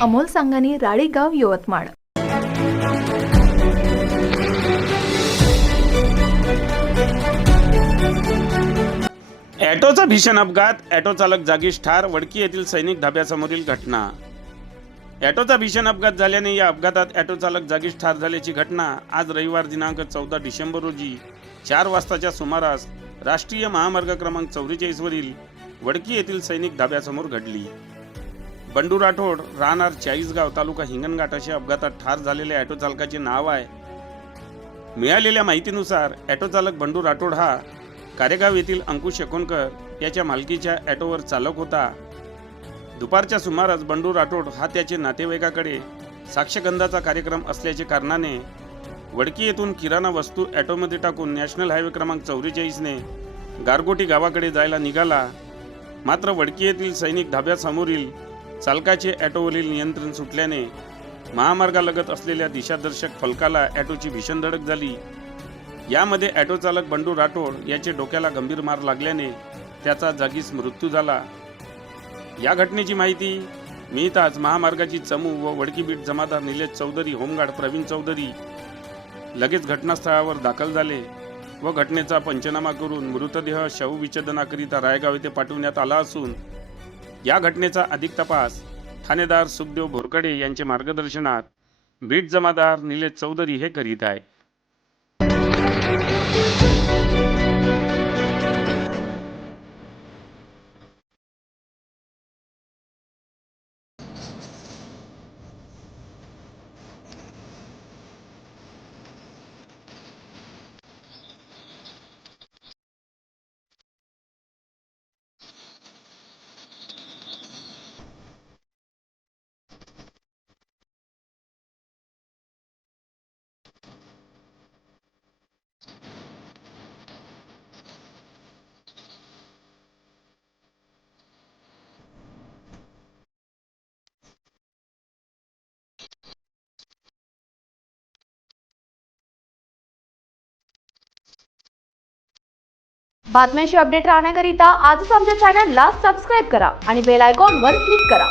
अमोल सांगानी, राळेगाव, यवतमाळ। ॲटोचा भीषण अपघात, ॲटो चालक जागीच ठार। वडकी येथील सैनिक धाब्यासमोरील घटना। ॲटोचा भीषण अपघात झाल्याने या अपघातात ॲटो चालक जागीच ठार झाल्याची घटना आज रविवार दिनांक 14 डिसेंबर रोजी 4 वाजताच्या सुमारास राष्ट्रीय महामार्ग क्रमांक 44 वरील वडकी येथील सैनिक धाब्यासमोर घडली। बंडू राठोड, राहणार चाळीसगाव, तालुका हिंगणघाट अशा अपघातात ठार झालेल्या ॲटो चालकाचे नाव आहे। मिळालेल्या माहितीनुसार ॲटो चालक बंडू राठोड हा कारेगाव येथील अंकुश एकोणकर याच्या मालकीच्या ॲटोवर चालक होता। दुपारच्या सुमारास बंडू राठोड हा त्याचे नातेवाईकाकडे साक्षगंधाचा कार्यक्रम असल्याचे कारणाने वडकी येथून किराणा वस्तू ॲटोमध्ये टाकून नॅशनल हायवे क्रमांक 44 ने गारगोटी गावाकडे जायला निघाला। मात्र वडकी येथील सैनिक धाब्यासमोरील चालकाचे ॲटोवरील नियंत्रण सुटल्याने महामार्गालगत असलेल्या दिशादर्शक फलकाला ॲटोची भीषण धडक झाली। यामध्ये ॲटो चालक बंडू राठोड याचे डोक्याला गंभीर मार लागल्याने त्याचा जागीच मृत्यू झाला। या घटनेची माहिती मिळताच महामार्गाची चमू व वडकी बीट जमादार निलेश चौधरी, होमगार्ड प्रवीण चौधरी लगेच घटनास्थळावर दाखल झाले व घटनेचा पंचनामा करून मृतदेह शवविच्छेदनाकरिता रायगाव येथे पाठवण्यात आला असून या घटनेचा अधिक तपास ठाणेदार सुखदेव भोरकडे यांचे मार्गदर्शनात बीट जमादार निलेश चौधरी हे करीत आहे। बातम्यांशी अपडेट राहण्याकरिता आजच आमच्या चॅनलला सबस्क्राईब करा आणि बेल आयकॉनवर क्लिक करा।